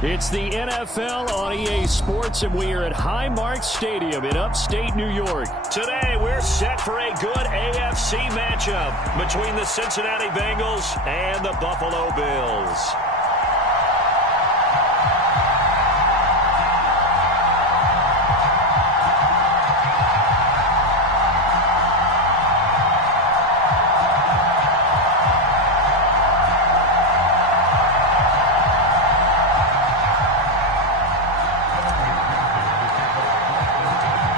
It's the NFL on EA Sports, and we are at Highmark Stadium in upstate New York. Today, we're set for a good AFC matchup between the Cincinnati Bengals and the Buffalo Bills.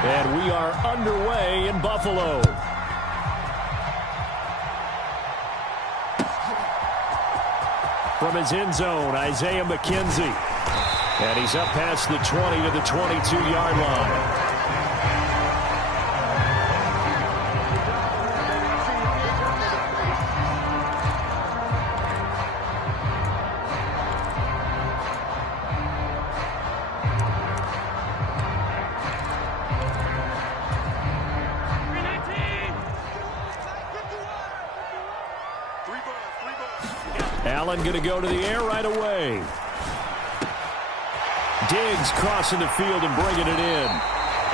And we are underway in Buffalo. From his end zone, Isaiah McKenzie. And he's up past the 20 to the 22-yard line. Allen going to go to the air right away. Diggs crossing the field and bringing it in.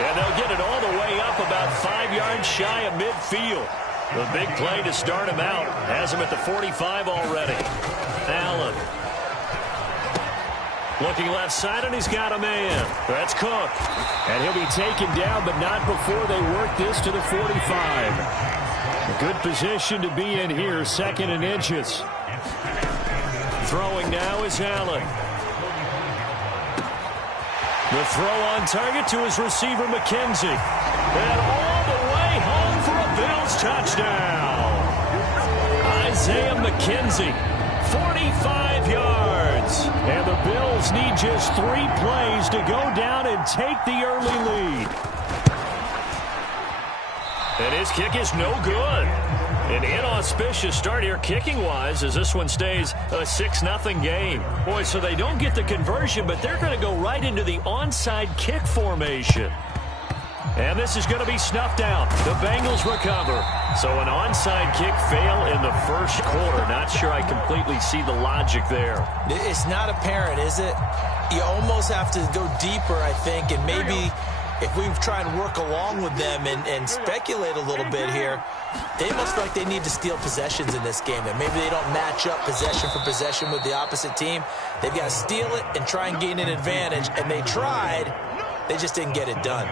And they'll get it all the way up about 5 yards shy of midfield. The big play to start him out. Has him at the 45 already. Allen. Looking left side, and he's got a man. That's Cook. And he'll be taken down, but not before they work this to the 45. A good position to be in here, 2nd and inches. Throwing now is Allen. The throw on target to his receiver, McKenzie. And all the way home for a Bills touchdown. Isaiah McKenzie, 45 yards. And the Bills need just 3 plays to go down and take the early lead. And his kick is no good. An inauspicious start here kicking-wise as this one stays a 6-0 game. Boy, so they don't get the conversion, but they're going to go right into the onside kick formation. And this is going to be snuffed out. The Bengals recover. So an onside kick fail in the first quarter. Not sure I completely see the logic there. It's not apparent, is it? You almost have to go deeper, I think, and maybe if we try and work along with them and speculate a little bit here, they must feel like they need to steal possessions in this game, and maybe they don't match up possession for possession with the opposite team. They've got to steal it and try and gain an advantage, and they tried. They just didn't get it done.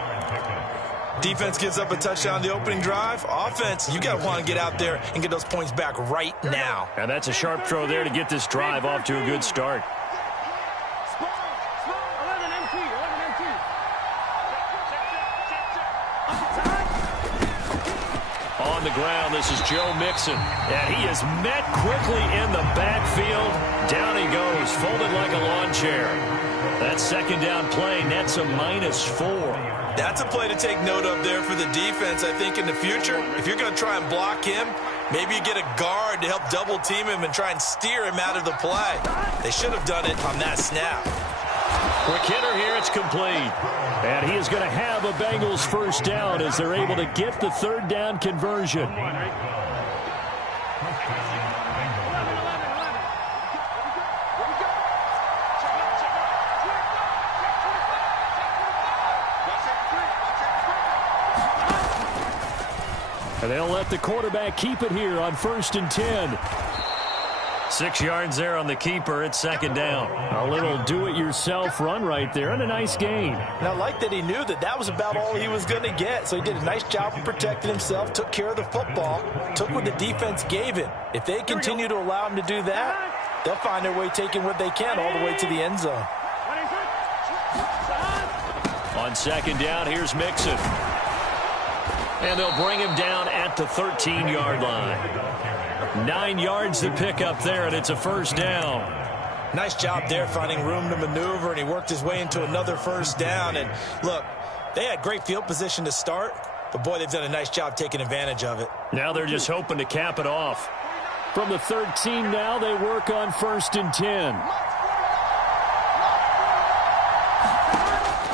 Defense gives up a touchdown the opening drive. Offense, you got to want to get out there and get those points back right now. And that's a sharp throw there to get this drive off to a good start. On the ground, this is Joe Mixon. And he is met quickly in the backfield. Down he goes, folded like a lawn chair. That second down play nets a -4. That's a play to take note of there for the defense, I think, in the future. If you're going to try and block him, maybe you get a guard to help double team him and try and steer him out of the play. They should have done it on that snap. Quick hitter here, it's complete. And he is going to have a Bengals first down as they're able to get the 3rd down conversion. And they'll let the quarterback keep it here on 1st and 10. 6 yards there on the keeper. It's 2nd down. A little do-it-yourself run right there and a nice gain. And I like that he knew that that was about all he was going to get. So he did a nice job of protecting himself, took care of the football, took what the defense gave him. If they continue to allow him to do that, they'll find their way taking what they can all the way to the end zone. On 2nd down, here's Mixon. And they'll bring him down at the 13-yard line. 9 yards to pick up there, and it's a first down. Nice job there finding room to maneuver, and he worked his way into another first down. And look, they had great field position to start, but boy, they've done a nice job taking advantage of it. Now they're just hoping to cap it off. From the 13 now, they work on 1st and 10.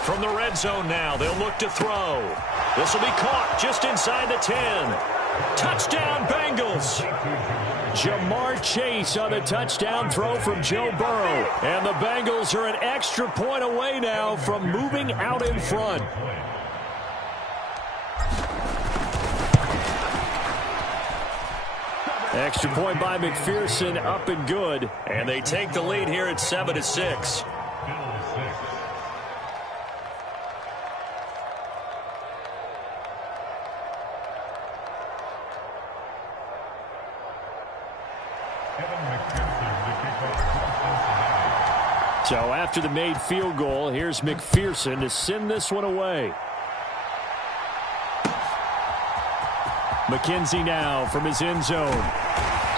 From In the red zone now, they'll look to throw. This will be caught just inside the 10. Touchdown, Bengals. Jamar Chase on the touchdown throw from Joe Burrow. And the Bengals are an extra point away now from moving out in front. Extra point by McPherson, up and good. And they take the lead here at 7-6. So after the made field goal, here's McPherson to send this one away. McKenzie now from his end zone.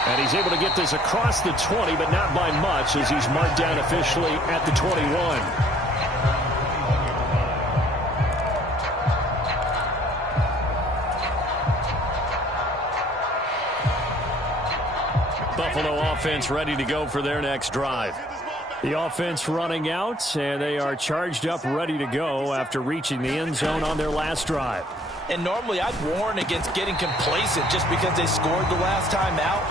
And he's able to get this across the 20, but not by much as he's marked down officially at the 21. Buffalo offense ready to go for their next drive. The offense running out, and they are charged up, ready to go after reaching the end zone on their last drive. And normally I'd warn against getting complacent just because they scored the last time out.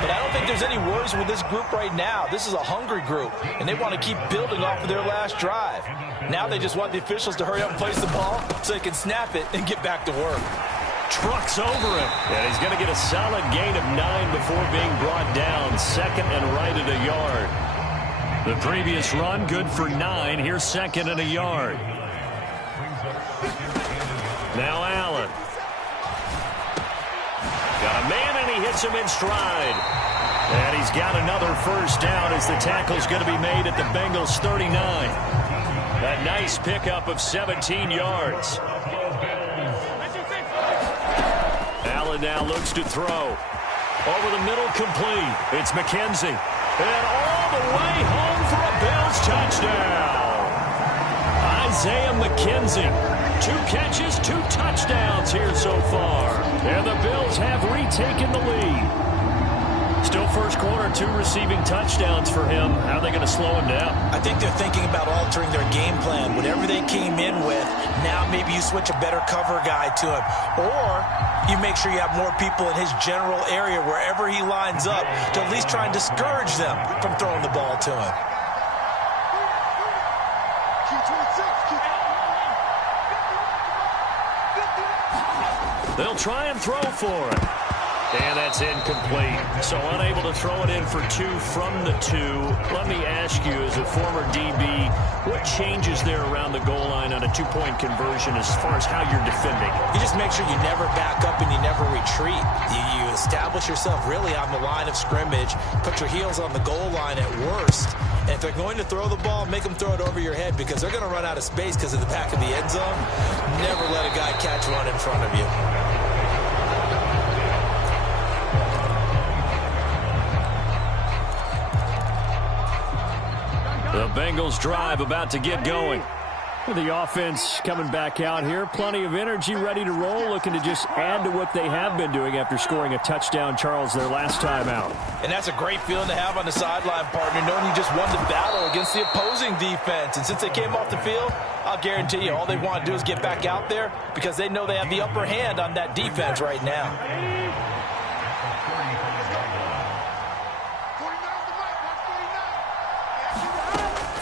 But I don't think there's any worries with this group right now. This is a hungry group, and they want to keep building off of their last drive. Now they just want the officials to hurry up and place the ball so they can snap it and get back to work. Trucks over him, and he's going to get a solid gain of 9 before being brought down. Second and right at a yard. The previous run, good for 9. Here's second and a yard. Now Allen. Got a man, and he hits him in stride. And he's got another first down as the tackle's going to be made at the Bengals' 39. A nice pickup of 17 yards. Allen now looks to throw. Over the middle, complete. It's McKenzie. And all the way home for a Bills touchdown. Isaiah McKenzie. 2 catches, 2 touchdowns here so far. And the Bills have retaken the lead. Still first quarter, 2 receiving touchdowns for him. How are they going to slow him down? I think they're thinking about altering their game plan. Whatever they came in with, now maybe you switch a better cover guy to him. Or you make sure you have more people in his general area wherever he lines up to at least try and discourage them from throwing the ball to him. They'll try and throw for it. And that's incomplete. So unable to throw it in for 2 from the 2. Let me ask you, as a former DB, what changes there around the goal line on a 2-point conversion as far as how you're defending? You just make sure you never back up and you never retreat. You establish yourself really on the line of scrimmage, put your heels on the goal line at worst. And if they're going to throw the ball, make them throw it over your head because they're going to run out of space because of the back of the end zone. Never let a guy catch one in front of you. The Bengals drive about to get going. The offense coming back out here. Plenty of energy, ready to roll, looking to just add to what they have been doing after scoring a touchdown, Charles, their last time out. And that's a great feeling to have on the sideline, partner, knowing you just won the battle against the opposing defense. And since they came off the field, I'll guarantee you all they want to do is get back out there because they know they have the upper hand on that defense right now.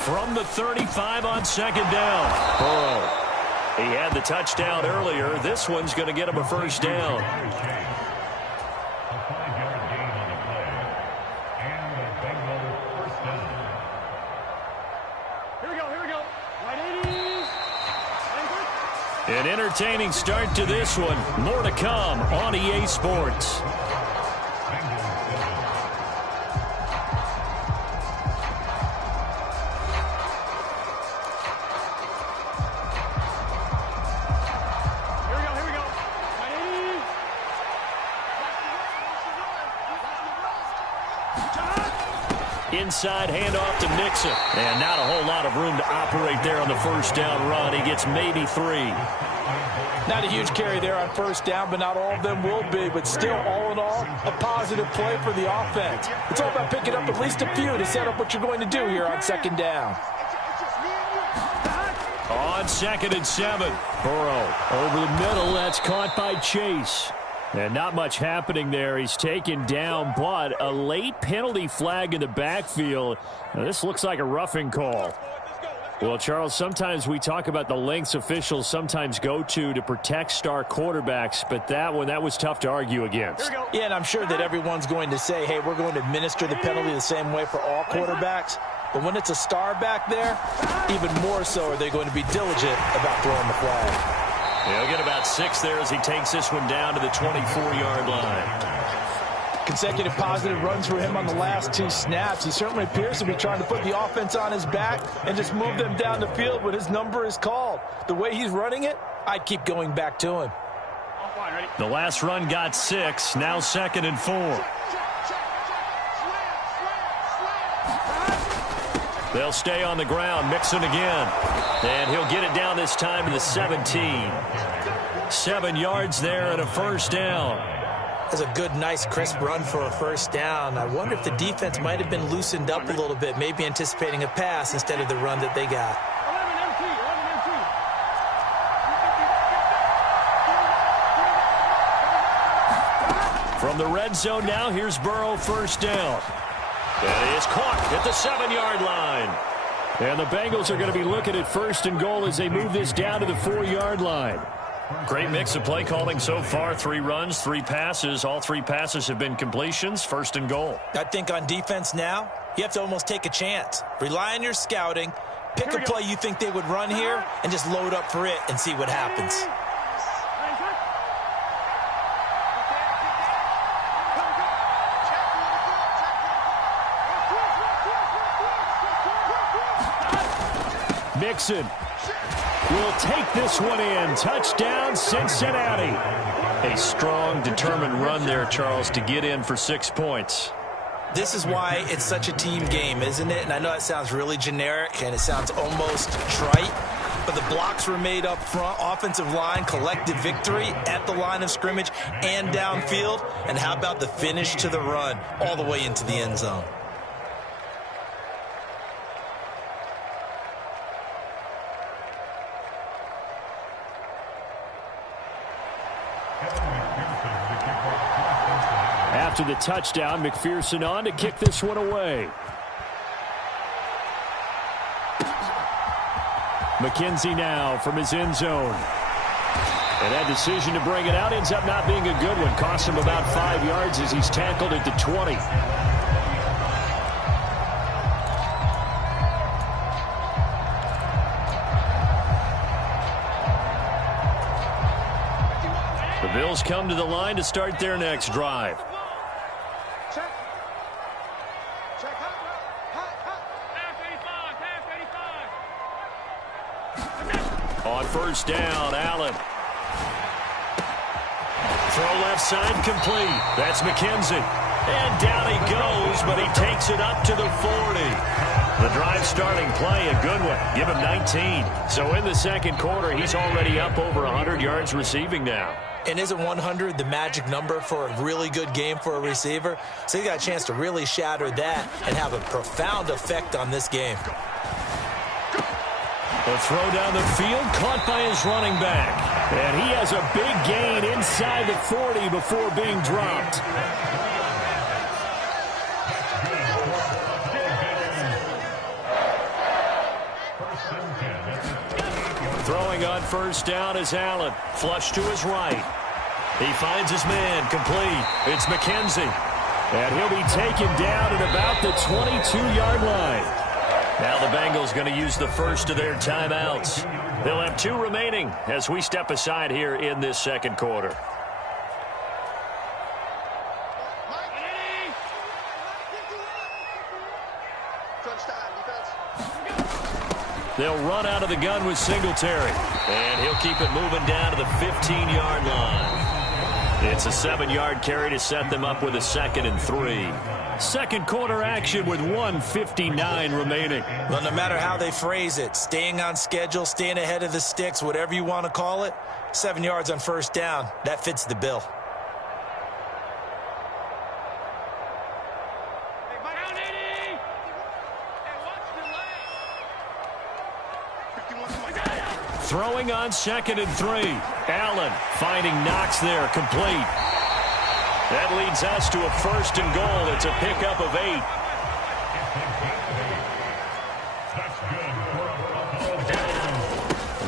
From the 35 on second down. Burrow. He had the touchdown earlier. This one's going to get him a first down. Here we go. Right 80s. An entertaining start to this one. More to come on EA Sports. Inside handoff to Mixon. And not a whole lot of room to operate there on the first down run. He gets maybe 3. Not a huge carry there on first down, but not all of them will be. But still, all in all, a positive play for the offense. It's all about picking up at least a few to set up what you're going to do here on second down. On On 2nd and 7. Burrow over the middle. That's caught by Chase. And not much happening there. He's taken down, but a late penalty flag in the backfield. Now, this looks like a roughing call. Well, Charles, sometimes we talk about the lengths officials sometimes go to protect star quarterbacks, but that was tough to argue against. Yeah, and I'm sure that everyone's going to say, hey, we're going to administer the penalty the same way for all quarterbacks. But when it's a star back there, even more so are they going to be diligent about throwing the flag. He'll get about 6 there as he takes this one down to the 24-yard line. Consecutive positive runs for him on the last 2 snaps. He certainly appears to be trying to put the offense on his back and just move them down the field when his number is called. The way he's running it, I'd keep going back to him. The last run got 6. Now 2nd and 4. They'll stay on the ground. Mixon again. And he'll get it down this time to the 17. 7 yards there and a first down. That's a good, nice, crisp run for a first down. I wonder if the defense might have been loosened up a little bit, maybe anticipating a pass instead of the run that they got. From the red zone now, here's Burrow, first down. That is caught at the 7-yard line. And the Bengals are going to be looking at 1st and goal as they move this down to the 4-yard line. Great mix of play calling so far. 3 runs, 3 passes. All 3 passes have been completions. 1st and goal. I think on defense now, you have to almost take a chance. Rely on your scouting. Pick a play you think they would run here and just load up for it and see what happens. Mixon will take this one in. Touchdown, Cincinnati. A strong, determined run there, Charles, to get in for 6 points. This is why it's such a team game, isn't it? And I know it sounds really generic and it sounds almost trite, but the blocks were made up front. Offensive line, collective victory at the line of scrimmage and downfield. And how about the finish to the run all the way into the end zone? After the touchdown, McPherson on to kick this one away. McKenzie now from his end zone. And that decision to bring it out ends up not being a good one. Costs him about 5 yards as he's tackled at the 20. The Bills come to the line to start their next drive. On first down, Allen. Throw left side complete. That's McKenzie. And down he goes, but he takes it up to the 40. The drive starting play, a good one. Give him 19. So in the second quarter, he's already up over 100 yards receiving now. And isn't 100 the magic number for a really good game for a receiver? So he got a chance to really shatter that and have a profound effect on this game. The throw down the field, caught by his running back. And he has a big gain inside the 40 before being dropped. Throwing on first down is Allen. Flush to his right. He finds his man complete. It's McKenzie. And he'll be taken down at about the 22-yard line. Now the Bengals going to use the first of their timeouts. They'll have 2 remaining as we step aside here in this second quarter. They'll run out of the gun with Singletary. And he'll keep it moving down to the 15-yard line. It's a 7-yard carry to set them up with a 2nd and 3. Second quarter action with 1:59 remaining. Well, no matter how they phrase it, staying on schedule, staying ahead of the sticks, whatever you want to call it, 7 yards on first down, that fits the bill. throwing on 2nd and 3. Allen finding Knox there, complete. That leads us to a 1st and goal. It's a pickup of 8.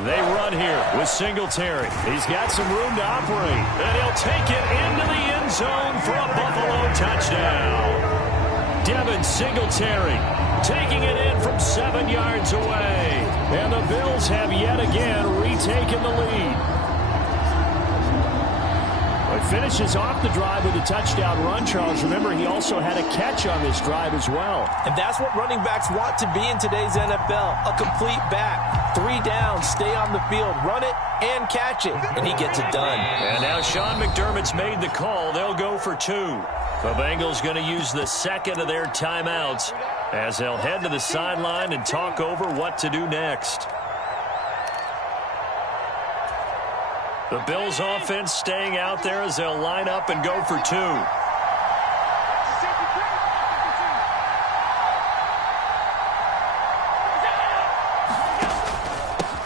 They run here with Singletary. He's got some room to operate. And he'll take it into the end zone for a Buffalo touchdown. Devin Singletary taking it in from 7 yards away. And the Bills have yet again retaken the lead. He finishes off the drive with a touchdown run, Charles. Remember, he also had a catch on this drive as well. And that's what running backs want to be in today's NFL. A complete back. 3 downs, stay on the field, run it, and catch it. And he gets it done. And now Sean McDermott's made the call. They'll go for 2. The Bengals going to use the 2nd of their timeouts as they'll head to the sideline and talk over what to do next. The Bills offense staying out there as they'll line up and go for 2.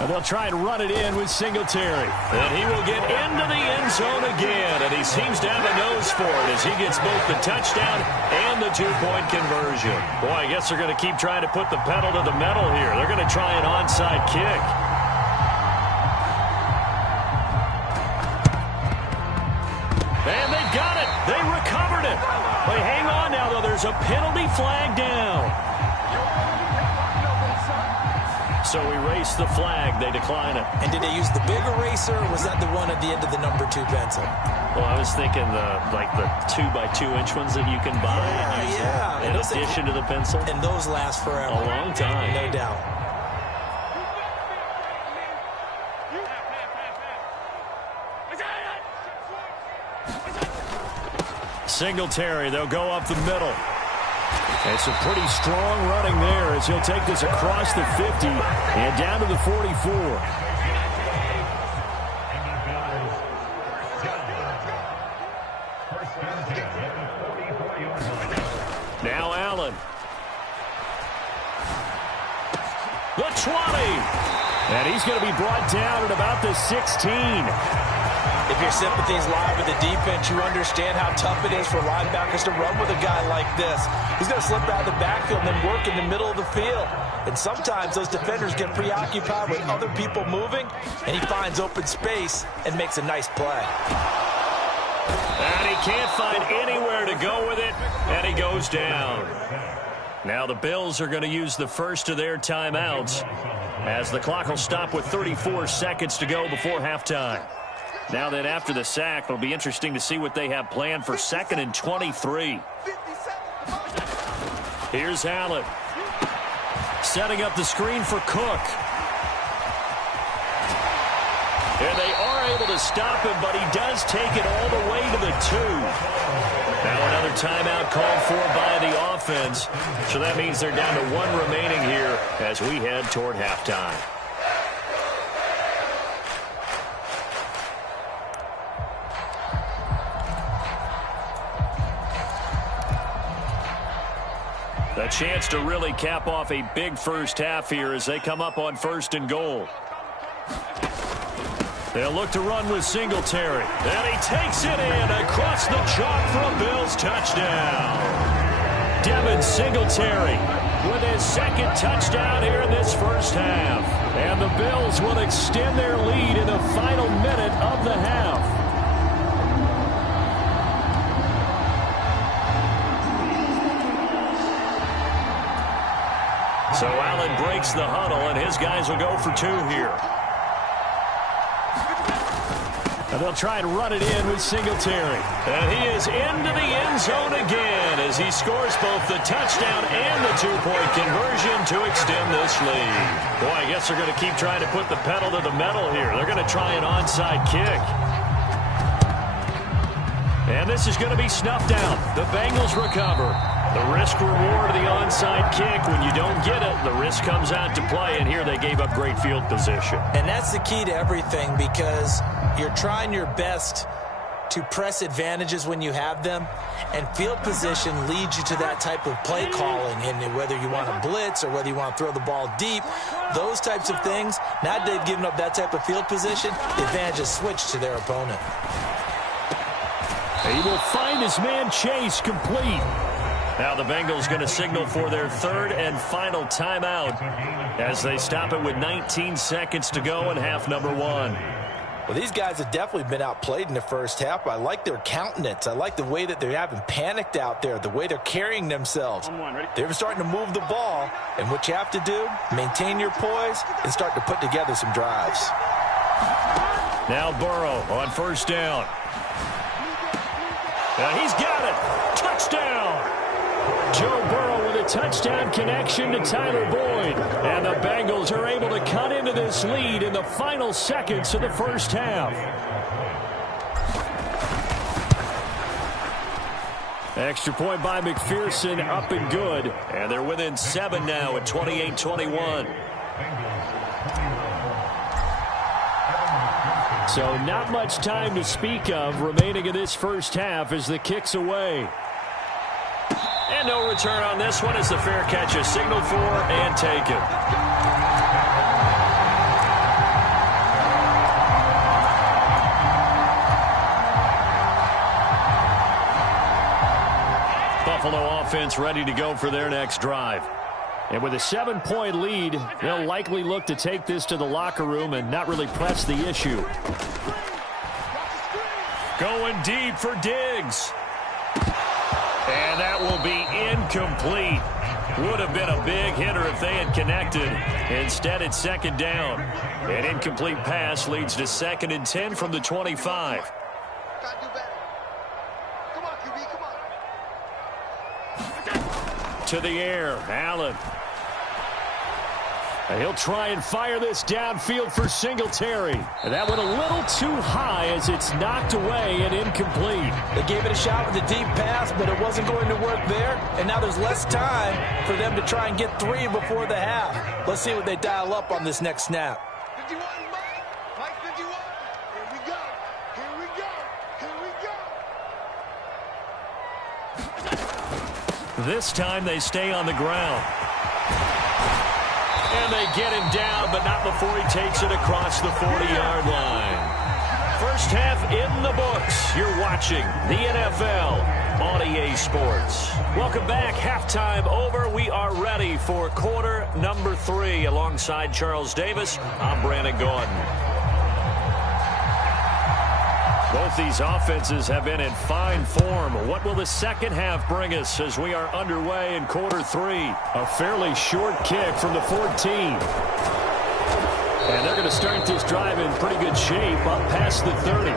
And they'll try and run it in with Singletary. And he will get into the end zone again. And he seems to have a nose for it as he gets both the touchdown and the 2-point conversion. Boy, I guess they're going to keep trying to put the pedal to the metal here. They're going to try an onside kick. And they've got it. They recovered it. They hang on now, though. There's a penalty flag down. So erase the flag. They decline it. And did they use the big eraser, or was that the one at the end of the number 2 pencil? Well, I was thinking the 2x2-inch ones that you can buy in addition to the pencil. And those last forever. A long time. No doubt. Singletary, they'll go up the middle. It's a pretty strong running there as he'll take this across the 50 and down to the 44. Now Allen. The 20. And he's going to be brought down at about the 16. If your sympathies lie with the defense, you understand how tough it is for linebackers to run with a guy like this. He's going to slip out of the backfield and then work in the middle of the field. And sometimes those defenders get preoccupied with other people moving, and he finds open space and makes a nice play. And he can't find anywhere to go with it, and he goes down. Now the Bills are going to use the first of their timeouts as the clock will stop with 34 seconds to go before halftime. Now then, after the sack, it'll be interesting to see what they have planned for 2nd and 23. Here's Allen. Setting up the screen for Cook. And they are able to stop him, but he does take it all the way to the 2. Now another timeout called for by the offense. So that means they're down to 1 remaining here as we head toward halftime. A chance to really cap off a big first half here as they come up on 1st and goal. They'll look to run with Singletary. And he takes it in across the chalk for a Bills touchdown. Devin Singletary with his 2nd touchdown here in this first half. And the Bills will extend their lead in the final minute of the half. So Allen breaks the huddle, and his guys will go for 2 here. And they'll try and run it in with Singletary. And he is into the end zone again as he scores both the touchdown and the 2-point conversion to extend this lead. Boy, I guess they're going to keep trying to put the pedal to the metal here. They're going to try an onside kick. And this is going to be snuffed out. The Bengals recover. The risk-reward of the onside kick, when you don't get it, the risk comes out to play, and here they gave up great field position. And that's the key to everything, because you're trying your best to press advantages when you have them, and field position leads you to that type of play calling. And whether you want to blitz or whether you want to throw the ball deep, those types of things, now that they've given up that type of field position, the advantage is switched to their opponent. He will find his man Chase complete. Now the Bengals going to signal for their third and final timeout as they stop it with 19 seconds to go in half number one. Well, these guys have definitely been outplayed in the first half. I like their countenance. I like the way that they're having panicked out there, the way they're carrying themselves. They're starting to move the ball, and what you have to do, maintain your poise and start to put together some drives. Now Burrow on first down. And he's got it. Touchdown. Joe Burrow with a touchdown connection to Tyler Boyd. And the Bengals are able to cut into this lead in the final seconds of the first half. Extra point by McPherson, up and good. And they're within 7 now at 28-21. So not much time to speak of remaining in this first half as the kick's away. And no return on this one as the fair catch is signaled for and taken. Buffalo offense ready to go for their next drive. And with a 7-point lead, they'll likely look to take this to the locker room and not really press the issue. Going deep for Diggs. And that will be incomplete. Would have been a big hitter if they had connected. Instead, it's second down. An incomplete pass leads to 2nd and 10 from the 25. To the air, Allen. And he'll try and fire this downfield for Singletary. And that went a little too high as it's knocked away and incomplete. They gave it a shot with a deep pass, but it wasn't going to work there. And now there's less time for them to try and get 3 before the half. Let's see what they dial up on this next snap. 51, Mike 51. Here we go. Here we go. Here we go. This time they stay on the ground. And they get him down, but not before he takes it across the 40-yard line. First half in the books. You're watching the NFL on EA Sports. Welcome back. Halftime over. We are ready for quarter number 3. Alongside Charles Davis, I'm Brandon Gordon. Both these offenses have been in fine form. What will the second half bring us as we are underway in quarter 3? A fairly short kick from the 14. And they're going to start this drive in pretty good shape up past the 30.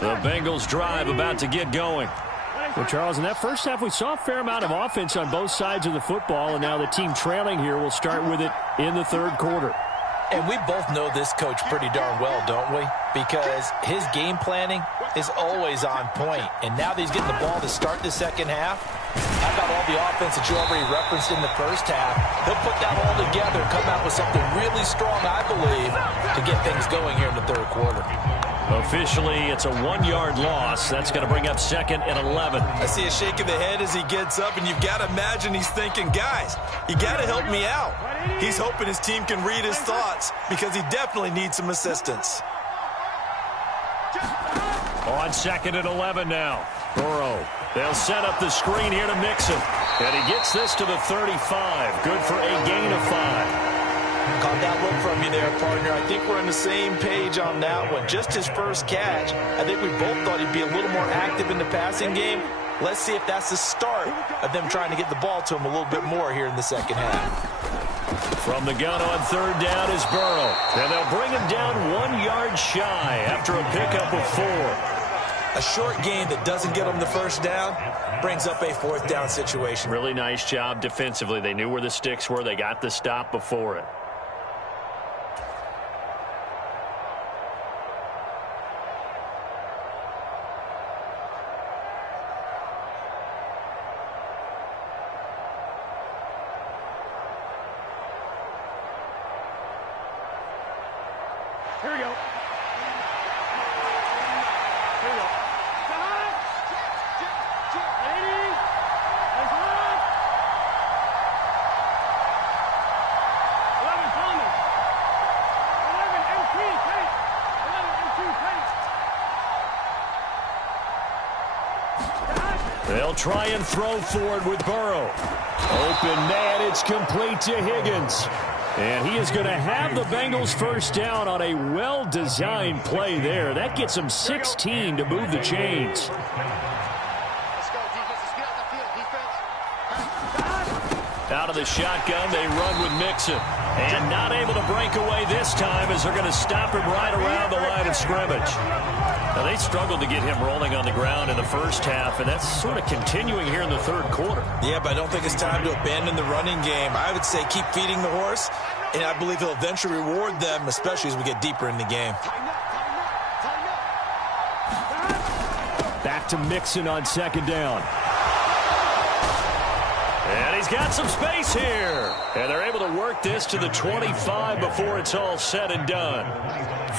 The Bengals drive about to get going. Well, Charles, in that first half, we saw a fair amount of offense on both sides of the football, and now the team trailing here will start with it in the third quarter. And we both know this coach pretty darn well, don't we? Because his game planning is always on point. And now that he's getting the ball to start the second half, how about all the offense that you already referenced in the first half? He'll put that all together and come out with something really strong, I believe, to get things going here in the third quarter. Officially, it's a 1-yard loss. That's going to bring up 2nd and 11. I see a shake of the head as he gets up, and you've got to imagine he's thinking, guys, you got to help me out. He's hoping his team can read his thoughts because he definitely needs some assistance. On 2nd and 11 now. Burrow. They'll set up the screen here to Mixon. And he gets this to the 35. Good for a gain of 5. Caught that look from you there, partner. I think we're on the same page on that one. Just his first catch. I think we both thought he'd be a little more active in the passing game. Let's see if that's the start of them trying to get the ball to him a little bit more here in the second half. From the gun on third down is Burrow. And they'll bring him down 1 yard shy after a pickup of 4. A short gain that doesn't get them the first down brings up a 4th down situation. Really nice job defensively. They knew where the sticks were. They got the stop before it. Here we go. Here we go. Lady. There's one. 11 Thomas. 11 MT Tate. 11 MT Tate. They'll try and throw forward with Burrow. Open man, it's complete to Higgins. And he is going to have the Bengals first down on a well-designed play there. That gets them 16 to move the chains. Let's go, defense. Let's get out the field, defense. Out of the shotgun, they run with Mixon. And not able to break away this time as they're going to stop him right around the line of scrimmage. Now, they struggled to get him rolling on the ground in the first half, and that's sort of continuing here in the third quarter. Yeah, but I don't think it's time to abandon the running game. I would say keep feeding the horse, and I believe he'll eventually reward them, especially as we get deeper in the game. Back to Mixon on second down. And he's got some space here. And they're able to work this to the 25 before it's all said and done.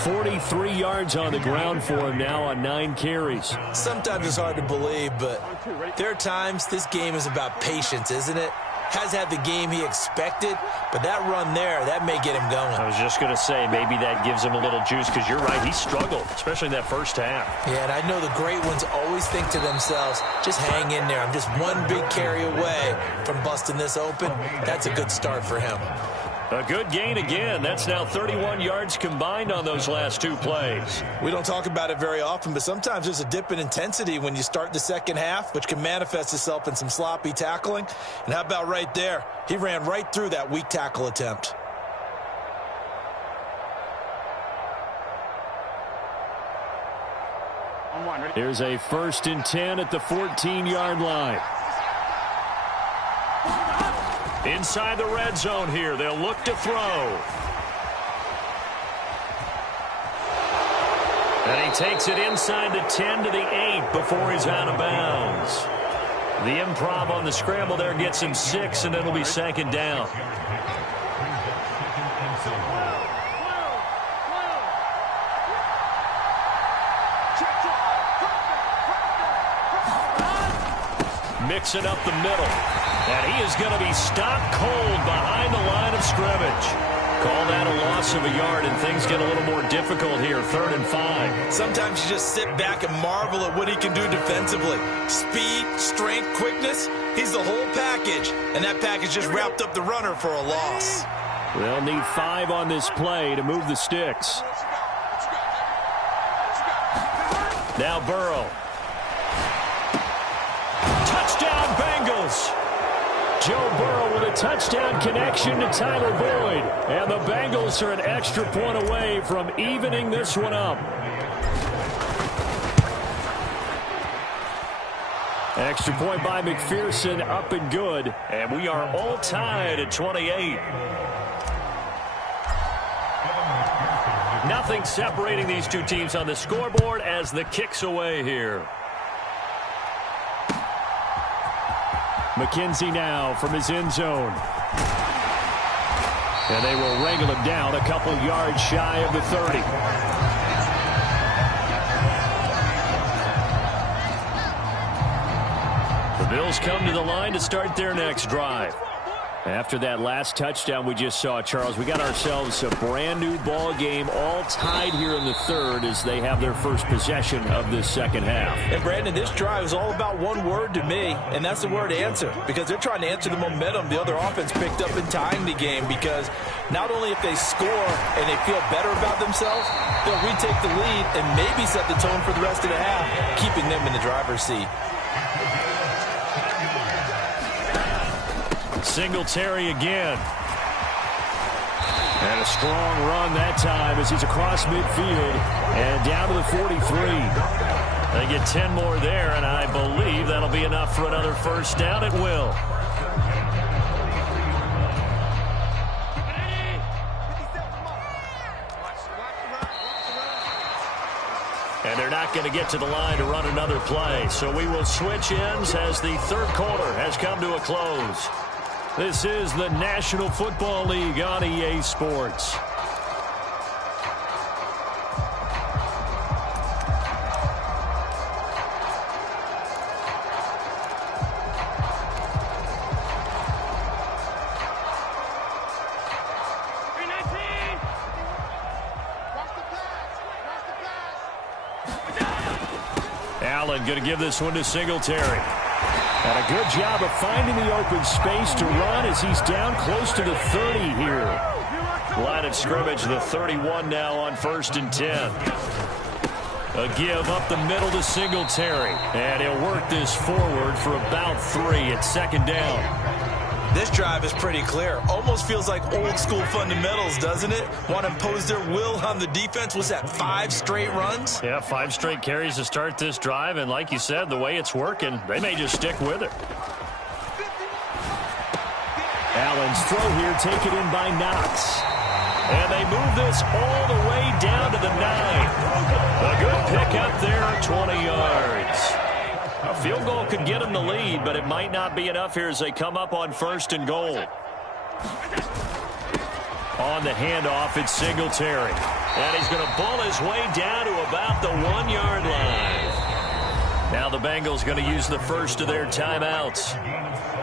43 yards on the ground for him now on 9 carries. Sometimes it's hard to believe, but there are times this game is about patience, isn't it? Has had the game he expected, but that run there, that may get him going. I was just going to say, maybe that gives him a little juice, because you're right, he struggled, especially in that first half. Yeah, and I know the great ones always think to themselves, just hang in there. I'm just one big carry away from busting this open. That's a good start for him. A good gain again. That's now 31 yards combined on those last 2 plays. We don't talk about it very often, but sometimes there's a dip in intensity when you start the second half, which can manifest itself in some sloppy tackling. And how about right there? He ran right through that weak tackle attempt. Here's a 1st and 10 at the 14-yard line. Inside the red zone here, they'll look to throw. And he takes it inside the 10 to the 8 before he's out of bounds. The improv on the scramble there gets him 6, and it'll be 2nd down. Mixing up the middle. And he is going to be stopped cold behind the line of scrimmage. Call that a loss of a yard, and things get a little more difficult here, 3rd and 5. Sometimes you just sit back and marvel at what he can do defensively. Speed, strength, quickness, he's the whole package. And that package just wrapped up the runner for a loss. They'll need 5 on this play to move the sticks. Now Burrow. Touchdown, Bengals! Joe Burrow with a touchdown connection to Tyler Boyd. And the Bengals are an extra point away from evening this one up. Extra point by McPherson, up and good. And we are all tied at 28. Nothing separating these two teams on the scoreboard as the kick's away here. McKenzie now from his end zone. And they will wrangle him down a couple yards shy of the 30. The Bills come to the line to start their next drive. After that last touchdown we just saw, Charles, we got ourselves a brand new ball game, all tied here in the third as they have their first possession of this second half. And Brandon, this drive is all about one word to me, and that's the word answer, because they're trying to answer the momentum the other offense picked up in tying the game, because not only if they score and they feel better about themselves, they'll retake the lead and maybe set the tone for the rest of the half, keeping them in the driver's seat. Singletary again. And a strong run that time as he's across midfield and down to the 43. They get 10 more there, and I believe that'll be enough for another first down. It will. And they're not going to get to the line to run another play. So we will switch ends as the third quarter has come to a close. This is the National Football League on EA Sports. Allen going to give this one to Singletary. And a good job of finding the open space to run as he's down close to the 30 here. Line of scrimmage, the 31 now on 1st and 10. A give up the middle to Singletary. And he'll work this forward for about 3 at second down. This drive is pretty clear. Almost feels like old school fundamentals, doesn't it? Want to impose their will on the defense. Was that 5 straight runs? Yeah, 5 straight carries to start this drive. And like you said, the way it's working, they may just stick with it. Allen's throw here taken in by Knox. And they move this all the way down to the 9. A good pick up there, 20 yards. A field goal could get them the lead, but it might not be enough here as they come up on 1st and goal. On the handoff, it's Singletary. And he's going to pull his way down to about the 1-yard line. Now the Bengals going to use the first of their timeouts.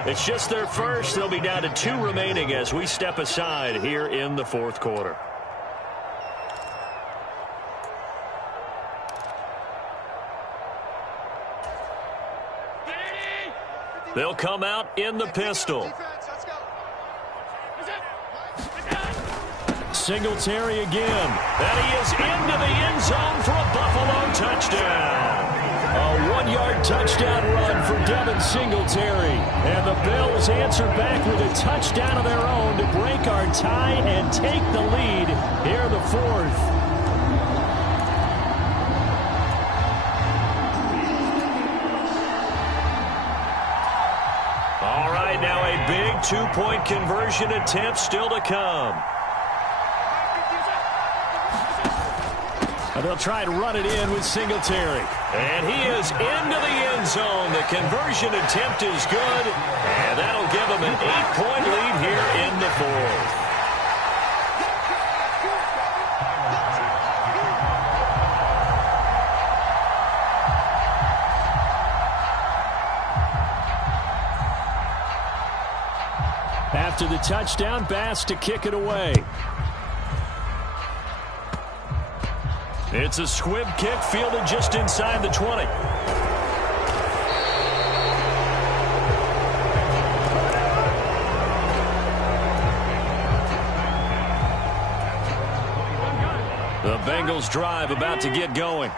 It's just their first. They'll be down to 2 remaining as we step aside here in the fourth quarter. They'll come out in the pistol. Singletary again. And he is into the end zone for a Buffalo touchdown. A 1-yard touchdown run for Devin Singletary. And the Bills answer back with a touchdown of their own to break our tie and take the lead here in the fourth. Now a big 2-point conversion attempt still to come. And they'll try to run it in with Singletary. And he is into the end zone. The conversion attempt is good. And that'll give them an 8-point lead here in the fourth. After the touchdown, Bass to kick it away. It's a squib kick fielded just inside the 20. The Bengals drive about to get going.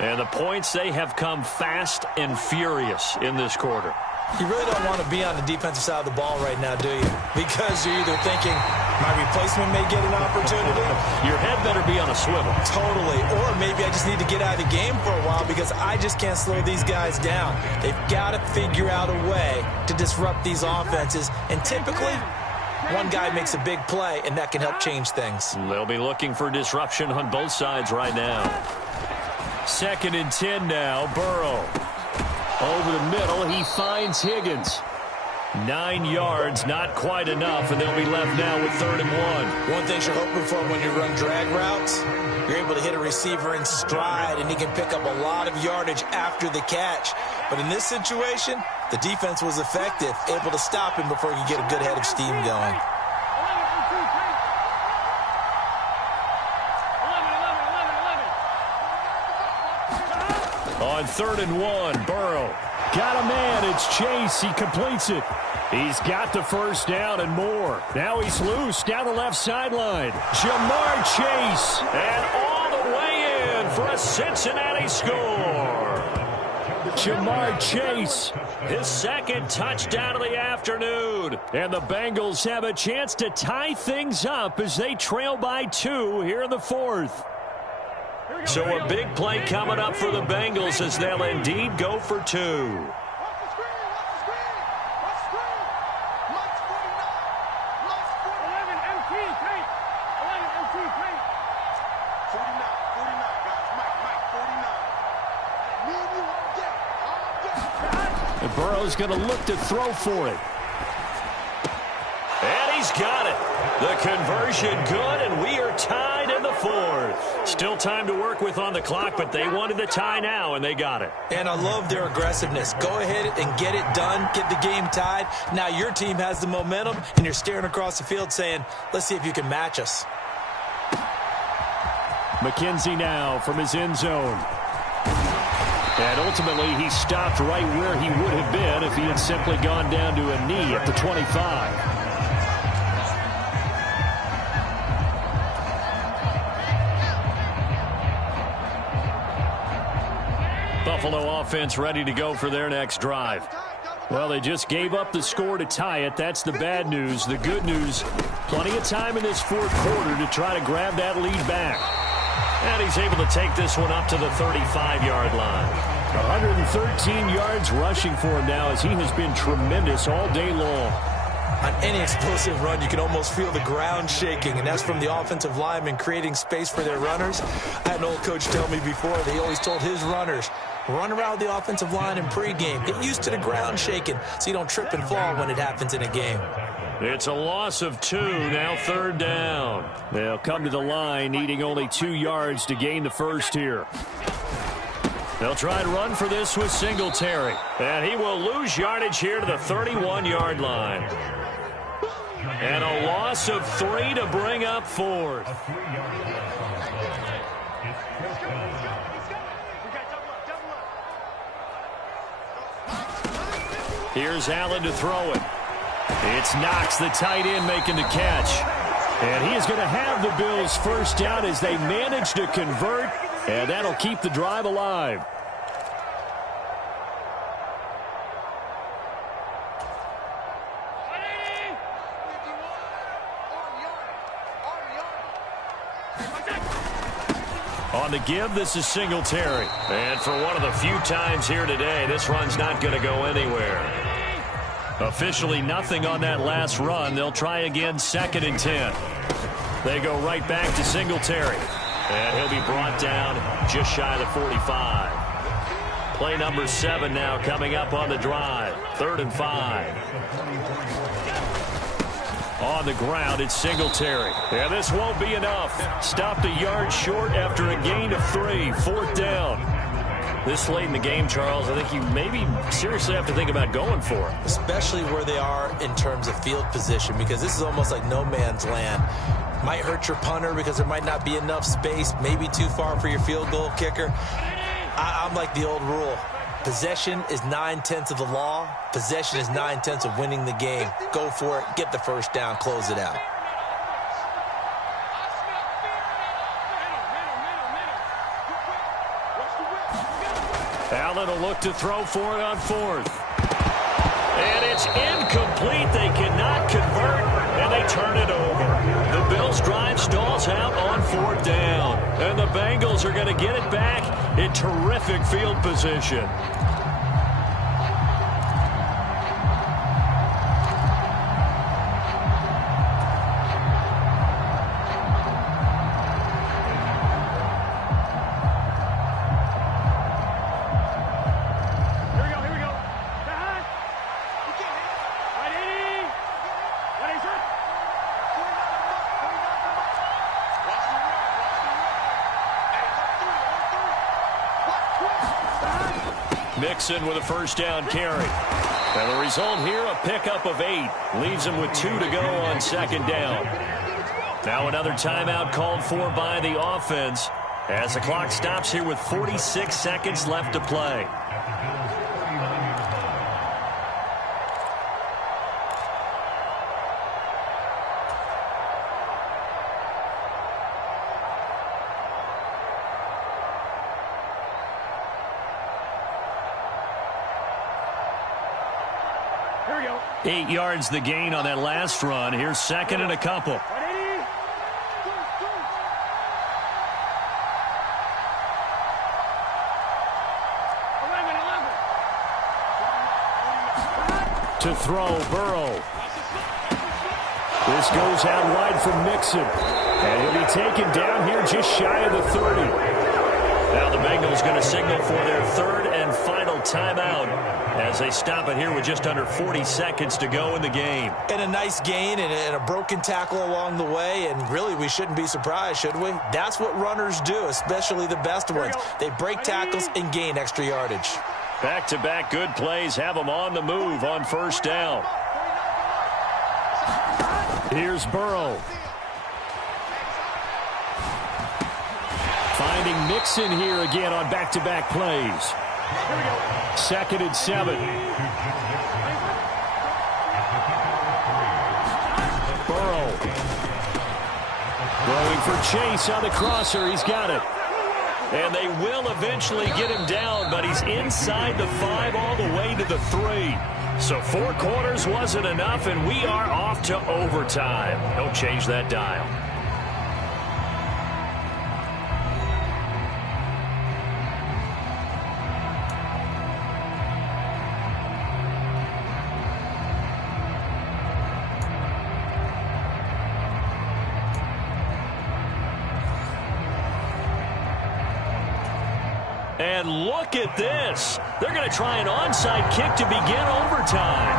And the points, they have come fast and furious in this quarter. You really don't want to be on the defensive side of the ball right now, do you? Because you're either thinking, my replacement may get an opportunity. Your head better be on a swivel. Totally. Or maybe I just need to get out of the game for a while because I just can't slow these guys down. They've got to figure out a way to disrupt these offenses. And typically, one guy makes a big play, and that can help change things. They'll be looking for disruption on both sides right now. 2nd and 10 now, Burrow. Over the middle, he finds Higgins. 9 yards, not quite enough, and they'll be left now with 3rd and 1. One thing you're hoping for when you run drag routes, you're able to hit a receiver in stride, and he can pick up a lot of yardage after the catch. But in this situation, the defense was effective, able to stop him before he could get a good head of steam going. On 3rd and 1, Burrow. Got a man. It's Chase. He completes it. He's got the first down and more. Now he's loose down the left sideline. Jamar Chase. And all the way in for a Cincinnati score. Jamar Chase, his second touchdown of the afternoon. And the Bengals have a chance to tie things up as they trail by 2 here in the 4th. So a big play coming up for the Bengals as they'll indeed go for 2. And Burrow's going to look to throw for it. And he's got it. The conversion good, and we are tied in the 4th. Still time to work with on the clock, but they wanted the tie now, and they got it. And I love their aggressiveness. Go ahead and get it done, get the game tied. Now your team has the momentum, and you're staring across the field saying, let's see if you can match us. McKenzie now from his end zone. And ultimately, he stopped right where he would have been if he had simply gone down to a knee at the 25. Buffalo offense ready to go for their next drive. Well, they just gave up the score to tie it. That's the bad news. The good news, plenty of time in this 4th quarter to try to grab that lead back. And he's able to take this one up to the 35-yard line. 113 yards rushing for him now as he has been tremendous all day long. On any explosive run, you can almost feel the ground shaking, and that's from the offensive linemen creating space for their runners. I had an old coach tell me before, they always told his runners, run around the offensive line in pregame. Get used to the ground shaking so you don't trip and fall when it happens in a game. It's a loss of 2, now 3rd down. They'll come to the line needing only 2 yards to gain the first here. They'll try and run for this with Singletary. And he will lose yardage here to the 31-yard line. And a loss of 3 to bring up 4th. Here's Allen to throw it. It's Knox, the tight end, making the catch. And he is going to have the Bills first down as they manage to convert. And that'll keep the drive alive. On the give, this is Singletary. And for one of the few times here today, this run's not going to go anywhere. Officially nothing on that last run. They'll try again, 2nd and 10. They go right back to Singletary. And he'll be brought down just shy of the 45. Play number 7 now coming up on the drive. 3rd and 5. On the ground, it's Singletary. And this won't be enough. Stopped a yard short after a gain of 3. 4th down. This late in the game, Charles, I think you maybe seriously have to think about going for it. Especially where they are in terms of field position, because this is almost like no man's land. Might hurt your punter because there might not be enough space, maybe too far for your field goal kicker. I'm like the old rule. Possession is 9/10 of the law. Possession is 9/10 of winning the game. Go for it. Get the first down. Close it out. Allen will look to throw for it on 4th. And it's incomplete. They cannot convert, and they turn it over. The Bills' drive stalls out on 4th down. And the Bengals are going to get it back in terrific field position. Mixon with a first down carry. And the result here, a pickup of 8. Leaves him with 2 to go on second down. Now another timeout called for by the offense as the clock stops here with 46 seconds left to play. Here we go. 8 yards the gain on that last run. Here's second and a couple. To throw, Burrow. This goes out wide from Mixon. And he'll be taken down here just shy of the 30. Now the Bengals going to signal for their third and final timeout as they stop it here with just under 40 seconds to go in the game. And a nice gain and a broken tackle along the way, and really we shouldn't be surprised, should we? That's what runners do, especially the best ones. They break tackles and gain extra yardage. Back-to-back good plays have them on the move on first down. Here's Burrow. Finding Mixon here again on back-to-back plays. Second and 7. Burrow. Throwing for Chase on the crosser. He's got it. And they will eventually get him down, but he's inside the 5 all the way to the 3. So 4 quarters wasn't enough, and we are off to overtime. Don't change that dial. And look at this. They're going to try an onside kick to begin overtime.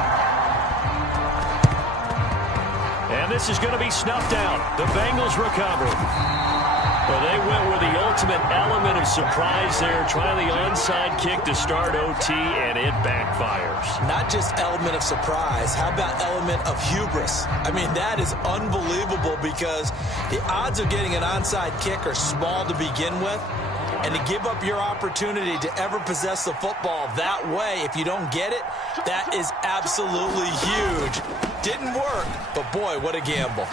And this is going to be snuffed out. The Bengals recover. Well, they went with the ultimate element of surprise there, trying the onside kick to start OT, and it backfires. Not just element of surprise. How about element of hubris? I mean, that is unbelievable because the odds of getting an onside kick are small to begin with. And to give up your opportunity to ever possess the football that way, if you don't get it, that is absolutely huge. Didn't work, but boy, what a gamble.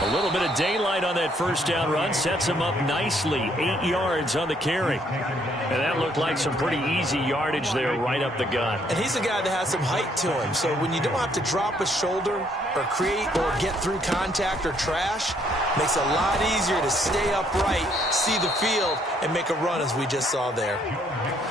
A little bit of daylight on that first down run sets him up nicely. 8 yards on the carry. And that looked like some pretty easy yardage there right up the gut. And he's a guy that has some height to him. So when you don't have to drop a shoulder or create or get through contact or trash, makes it a lot easier to stay upright, see the field, and make a run as we just saw there.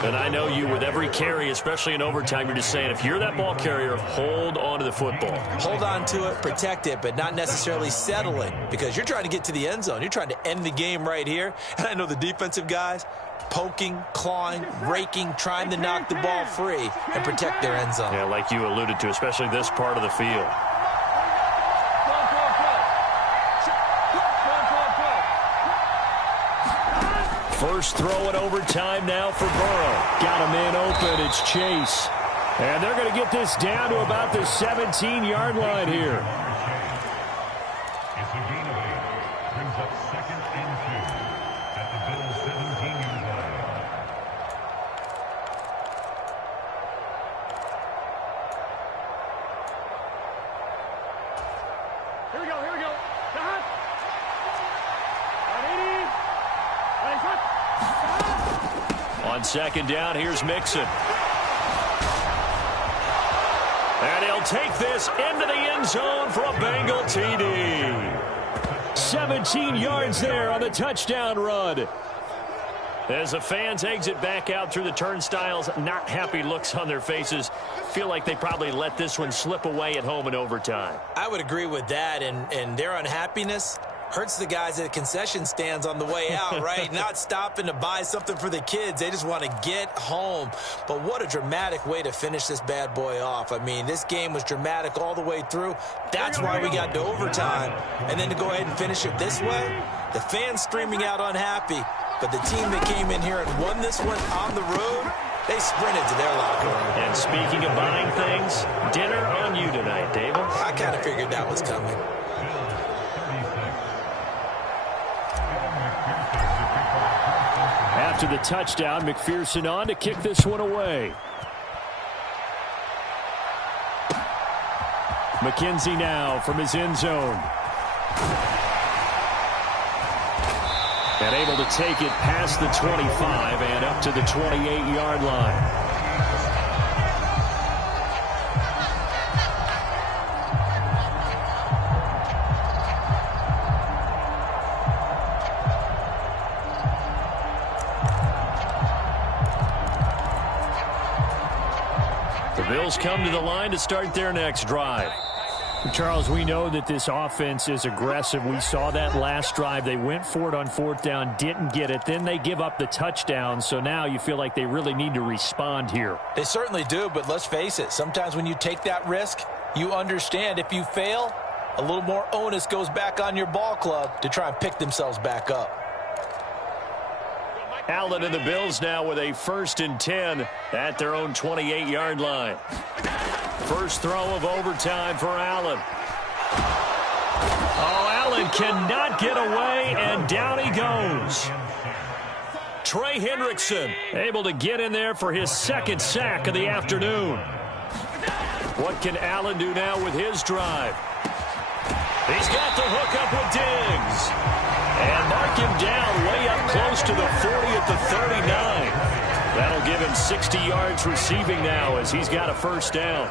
And I know you, with every carry, especially in overtime, you're just saying, if you're that ball carrier, hold on to the football. Hold on to it, protect it, but not necessarily settle it, because you're trying to get to the end zone. You're trying to end the game right here. And I know the defensive guys poking, clawing, raking, trying to knock the ball free and protect their end zone. Yeah, like you alluded to, especially this part of the field. First throw in overtime now for Burrow. Got a man open. It's Chase. And they're going to get this down to about the 17-yard line here. It's a gain of 8. Brings up second and 2 at the Bills' 17-yard line. Here we go, here we go. Cut. 180. On second down, here's Mixon. And he'll take this into the end zone for a Bengal TD. 17 yards there on the touchdown run. As the fans exit back out through the turnstiles, not happy looks on their faces. Feel like they probably let this one slip away at home in overtime. I would agree with that, and their unhappiness hurts the guys at the concession stands on the way out, right? Not stopping to buy something for the kids. They just want to get home. But what a dramatic way to finish this bad boy off. I mean, this game was dramatic all the way through. That's why we got to overtime. And then to go ahead and finish it this way, the fans streaming out unhappy. But the team that came in here and won this one on the road, They sprinted to their locker room. And speaking of buying things, dinner on you tonight, Dable. I kind of figured that was coming. After the touchdown, McPherson on to kick this one away. McKenzie now from his end zone. And able to take it past the 25 and up to the 28-yard line. The Bills come to the line to start their next drive. Charles, we know that this offense is aggressive. We saw that last drive. They went for it on fourth down, didn't get it. Then they give up the touchdown. So now you feel like they really need to respond here. They certainly do, but let's face it. Sometimes when you take that risk, you understand if you fail, a little more onus goes back on your ball club to try and pick themselves back up. Allen and the Bills now with a 1st and 10 at their own 28-yard line. First throw of overtime for Allen. Oh, Allen cannot get away, and down he goes. Trey Hendrickson able to get in there for his 2nd sack of the afternoon. What can Allen do now with his drive? He's got the hook up with Diggs. And mark him down way up close to the 40 at the 39. That'll give him 60 yards receiving now as he's got a 1st down.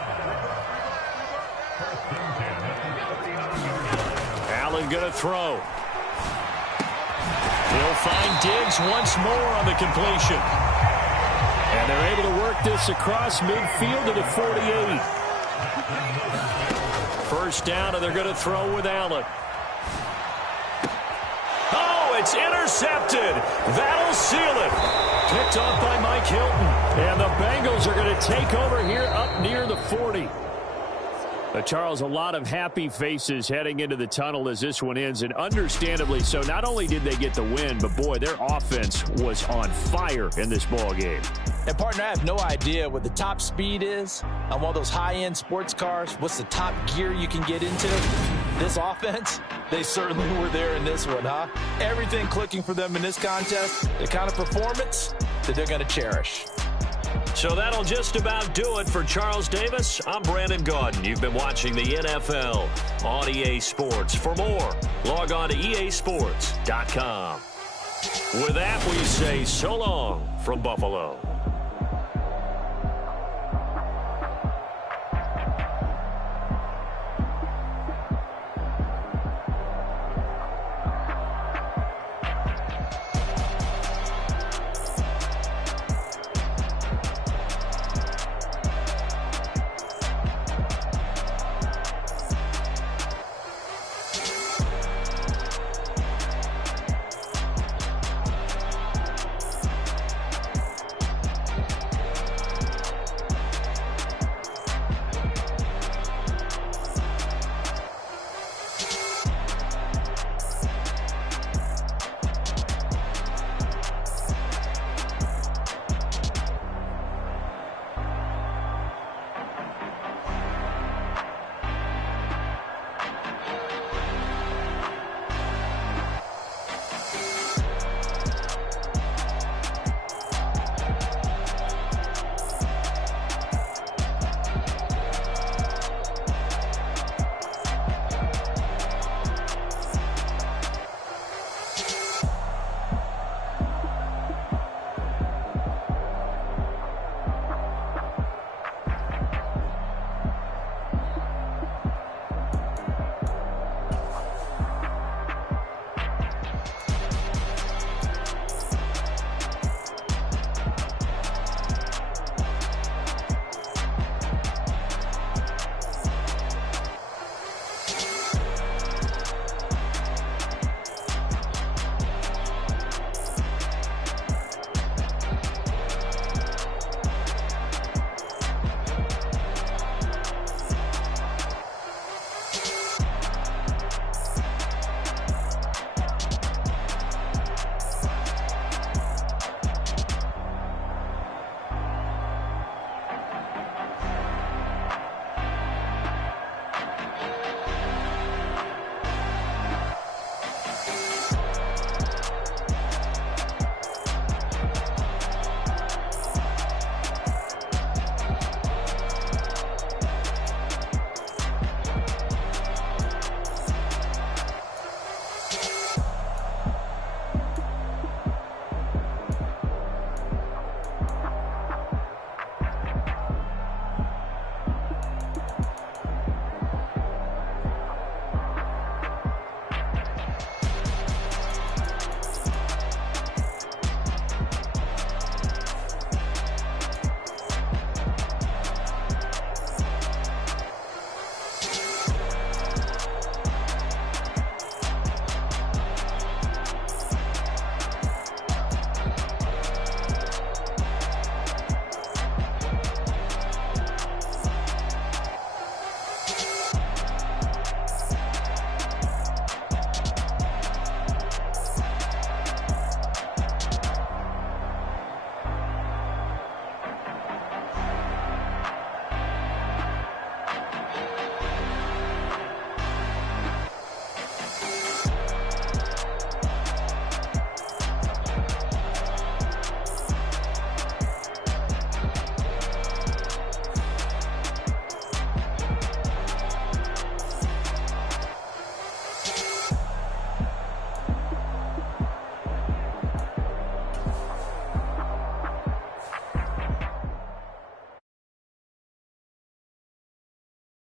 Allen going to throw. He'll find Diggs once more on the completion. And they're able to work this across midfield to the 48. 1st down, and they're going to throw with Allen. Oh, it's intercepted. That'll seal it. Picked off by Mike Hilton. And the Bengals are going to take over here up near the 40. Charles, a lot of happy faces heading into the tunnel as this one ends, and understandably so. Not only did they get the win, but boy, their offense was on fire in this ball game. And partner, I have no idea what the top speed is on one of those high-end sports cars. What's the top gear you can get into? This offense, they certainly were there in this one, huh? Everything clicking for them in this contest, the kind of performance that they're going to cherish. So that'll just about do it for Charles Davis. I'm Brandon Gaudin. You've been watching the NFL on EA Sports. For more, log on to easports.com. With that, we say so long from Buffalo.